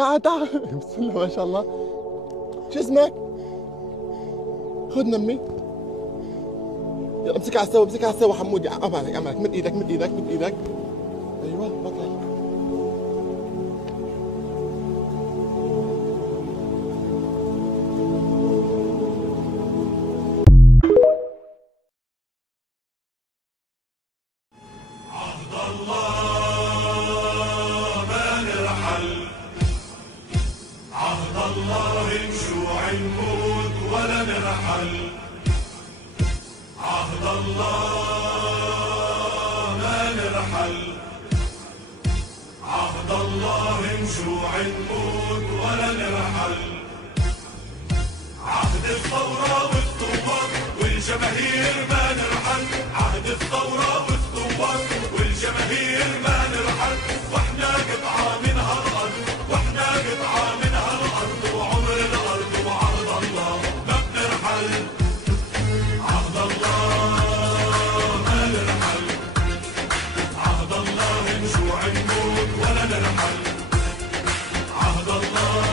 تعال تعال بسم الله ما شاء الله. شو اسمك؟ خذ نمي. يلا امسكها على السوا، امسكها على السوا حمودي. امالك امالك، مد ايدك مد ايدك مد ايدك. ايوه بطل. عهد الله ما نرحل، عهد الله نشوع نموت ولا نرحل. عهد الله ما نرحل، عهد الله نشوع نموت ولا نرحل. عهد الثورة والثوار والجماهير ما نرحل، عهد الثورة والثوار والجماهير ما نرحل. واحنا قطعة من هالأرض، واحنا قطعة من هالأرض، وعمر الأرض وعهد الله ما بنرحل. عهد الله ما نرحل، عهد الله نجوع نموت ولا نرحل. عهد الله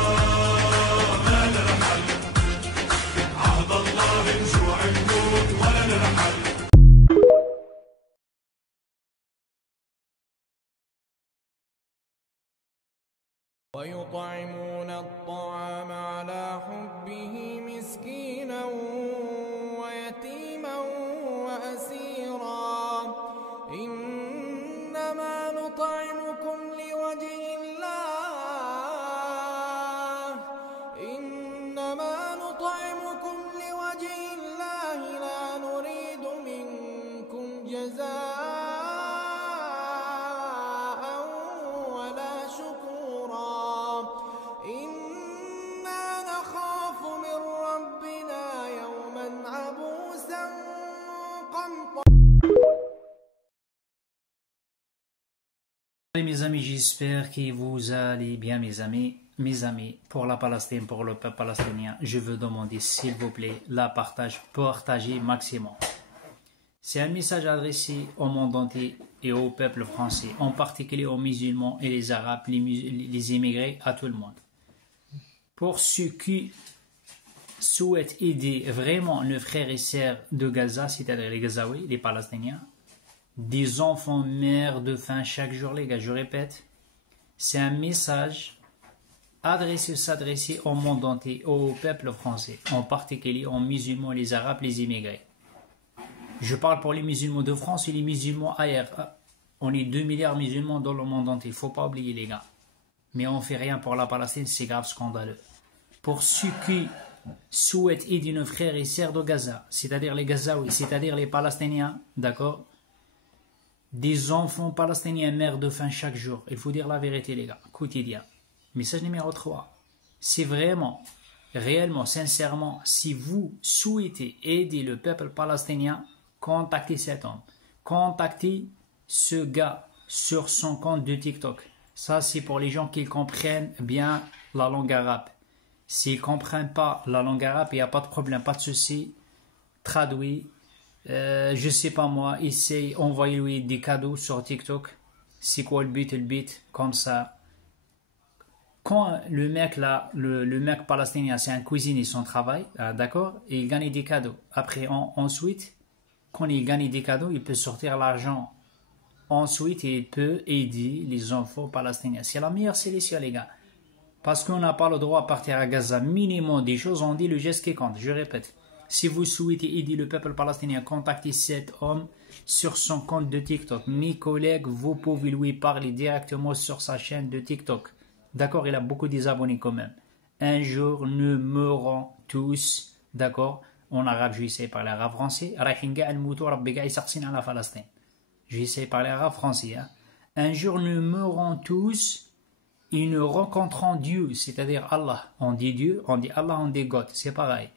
ما نرحل، عهد الله نجوع نموت ولا نرحل. ويطعمون الطعام على حبه مسكينا ويتيما وأسيرا. إنما نطعمكم لوجه الله، إنما نطعمكم لوجه الله لا نريد منكم جزاء ولا شكورا. إنا نخاف من ربنا يوما عبوسا قمطرا. Mes amis, j'espère que vous allez bien, mes amis. Mes amis, pour la Palestine, pour le peuple palestinien, je veux demander, s'il vous plaît, la partagez maximum. C'est un message adressé au monde entier et au peuple français, en particulier aux musulmans et les arabes, les immigrés, à tout le monde. Pour ceux qui souhaitent aider vraiment nos frères et sœurs de Gaza, c'est-à-dire les Gazaouis, les Palestiniens, des enfants mères de faim chaque jour, les gars, je répète, c'est un message s'adresser au monde entier, au peuple français, en particulier aux musulmans, les arabes, les immigrés. Je parle pour les musulmans de France et les musulmans ailleurs. On est 2 milliards de musulmans dans le monde entier, il ne faut pas oublier, les gars. Mais on ne fait rien pour la Palestine, c'est grave scandaleux. Pour ceux qui souhaitent aider nos frères et sœurs de Gaza, c'est-à-dire les Gazaouis, c'est-à-dire les Palestiniens, d'accord? Des enfants palestiniens mères de faim chaque jour. Il faut dire la vérité, les gars, quotidien. Message numéro 3. C'est vraiment, réellement, sincèrement, si vous souhaitez aider le peuple palestinien, contactez cet homme. Contactez ce gars sur son compte de TikTok. Ça, c'est pour les gens qui comprennent bien la langue arabe. S'ils ne comprennent pas la langue arabe, il n'y a pas de problème, pas de souci. Traduit. Je sais pas moi, essaye, envoyez-lui des cadeaux sur TikTok. C'est quoi le but, comme ça. Quand le mec là, le mec palestinien, c'est un cuisinier, son travail, d'accord, et il gagne des cadeaux. Après, ensuite, quand il gagne des cadeaux, il peut sortir l'argent. Ensuite, il peut aider les enfants palestiniens. C'est la meilleure solution, les gars. Parce qu'on n'a pas le droit de partir à Gaza. Minimum des choses, on dit le geste qui compte. Je répète. Si vous souhaitez aider le peuple palestinien, contactez cet homme sur son compte de TikTok. Mes collègues, vous pouvez lui parler directement sur sa chaîne de TikTok. D'accord, il a beaucoup d'abonnés quand même. Un jour, nous mourrons tous. D'accord, en arabe, je vais essayer de parler arabe français. Je vais essayer de parler arabe français. Hein. Un jour, nous mourrons tous et nous rencontrons Dieu, c'est-à-dire Allah. On dit Dieu, on dit Allah, on dit God. C'est pareil.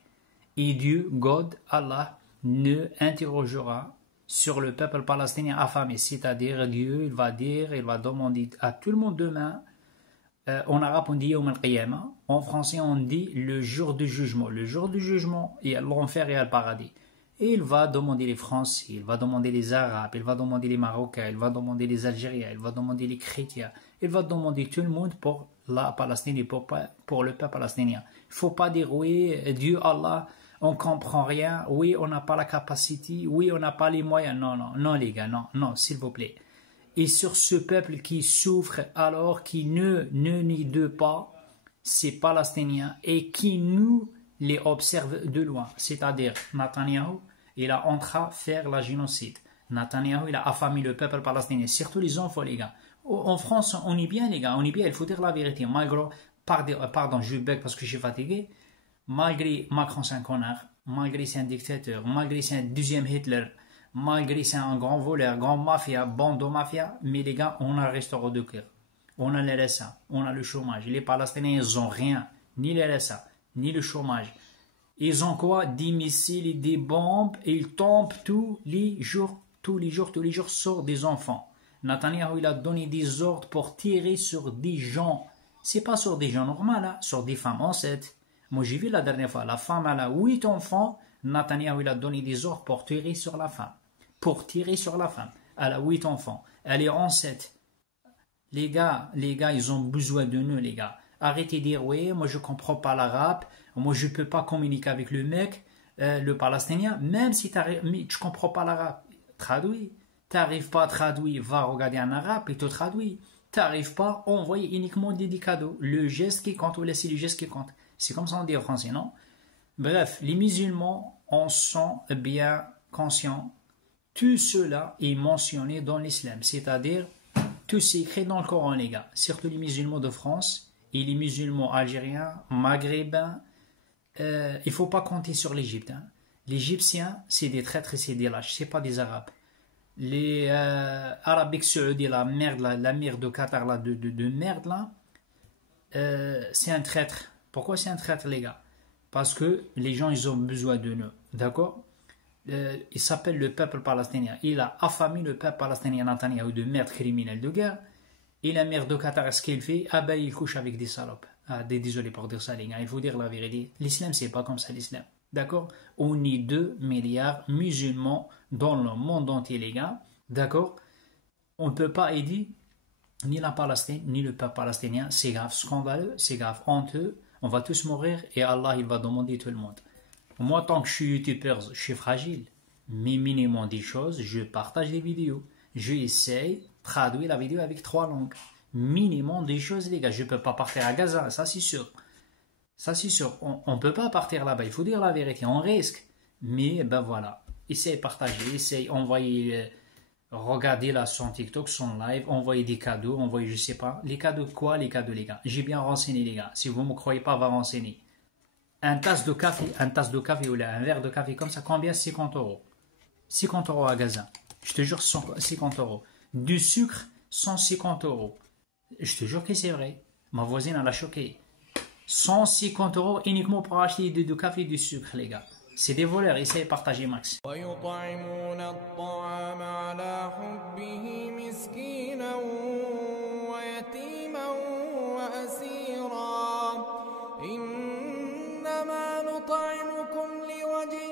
Et Dieu, God, Allah, ne interrogera sur le peuple palestinien affamé. C'est-à-dire Dieu, il va demander à tout le monde demain. En arabe, on dit Yawm al-Qiyamah. En français, on dit le jour du jugement. Le jour du jugement, il y a l'enfer et le paradis. Et il va demander les Français, il va demander les Arabes, il va demander les Marocains, il va demander les Algériens, il va demander les chrétiens, il va demander tout le monde pour la Palestine et pour le peuple palestinien. Il ne faut pas dire oui, Dieu, Allah, on ne comprend rien, oui, on n'a pas la capacité, oui, on n'a pas les moyens. Non, non, non les gars, non, non, s'il vous plaît. Et sur ce peuple qui souffre alors, qui ne nie de pas, ces Palestiniens, et qui nous les observe de loin. C'est-à-dire, Netanyahou, il a entré faire la génocide. Netanyahou, il a affamé le peuple palestinien, surtout les enfants, les gars. En France, on est bien, les gars, on est bien, il faut dire la vérité. Malgré, pardon, je bug parce que je suis fatigué. Malgré Macron, c'est un connard, malgré c'est un dictateur, malgré c'est un deuxième Hitler, malgré c'est un grand voleur, grand mafia, bande mafia, mais les gars, on a le restaurant de cœur. On a le RSA, on a le chômage. Les Palestiniens, ils n'ont rien, ni le RSA, ni le chômage. Ils ont quoi? Des missiles et des bombes, et ils tombent tous les jours sur des enfants. Netanyahou, il a donné des ordres pour tirer sur des gens. C'est pas sur des gens normaux, hein, sur des femmes enceintes. Moi, j'ai vu la dernière fois, la femme, elle a 8 enfants. Netanyahou, il a donné des ordres pour tirer sur la femme. Pour tirer sur la femme. Elle a 8 enfants. Elle est enceinte. Les gars, ils ont besoin de nous, les gars. Arrêtez de dire, oui, moi, je comprends pas l'arabe. Moi, je peux pas communiquer avec le mec, le palestinien. Même si tu comprends pas l'arabe, traduis. T'arrives pas à traduire, va regarder en arabe et te traduis. T'arrives pas, envoyer uniquement des cadeaux. Le geste qui compte, ou laisser le geste qui compte. C'est comme ça on dit en français, non? Bref, les musulmans en sont bien conscients. Tout cela est mentionné dans l'islam, c'est-à-dire tout c'est écrit dans le Coran, les gars. Surtout les musulmans de France et les musulmans algériens, maghrébins. Il ne faut pas compter sur l'Égypte. Hein. L'Égyptien, c'est des traîtres et c'est des lâches, c'est pas des Arabes. Les Arabiques Saoudis, la merde de Qatar, là, de merde, là, c'est un traître. Pourquoi c'est un traître, les gars? Parce que les gens, ils ont besoin de nous. D'accord? Il s'appelle le peuple palestinien. Il a affamé le peuple palestinien, Netanyahou, de merde criminelle de guerre. Et la merde de Qatar, ce qu'il fait, ah ben, il couche avec des salopes. Ah, désolé pour dire ça, les gars. Il faut dire la vérité. L'islam, c'est pas comme ça, l'islam. D'accord? On est 2 milliards musulmans dans le monde entier, les gars. D'accord? On ne peut pas aider ni la Palestine, ni le peuple palestinien. C'est grave scandaleux, c'est grave honteux. On va tous mourir et Allah, il va demander tout le monde. Moi, tant que je suis youtubeur, je suis fragile. Mais minimum des choses, je partage des vidéos. Je essaye de traduire la vidéo avec 3 langues. Minimum des choses, les gars. Je ne peux pas partir à Gaza, ça c'est sûr. Ça c'est sûr. On ne peut pas partir là-bas. Il faut dire la vérité. On risque. Mais ben voilà. Essayez de partager. Essayez d'envoyer... Regardez là son TikTok, son live, envoyez des cadeaux, envoyez je sais pas. Les cadeaux quoi? Les cadeaux les gars. J'ai bien renseigné les gars. Si vous ne me croyez pas, va renseigner. Un tasse de café ou là, un verre de café comme ça, combien? 50 €. 50 € à Gaza. Je te jure, 50 €. Du sucre, 150 €. Je te jure que c'est vrai. Ma voisine, elle a choqué. 150 € uniquement pour acheter du café et du sucre, les gars. C'est des voleurs, essayez de partager max. ويطعمون الطعام على حبه مسكينا ويتيما وأسيرا إنما نطعمكم لوجه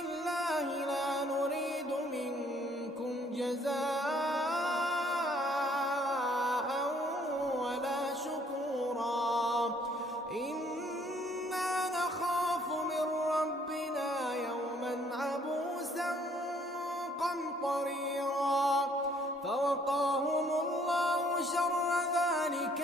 الله لا نريد منكم جزاء فوقاهم الله شر ذلك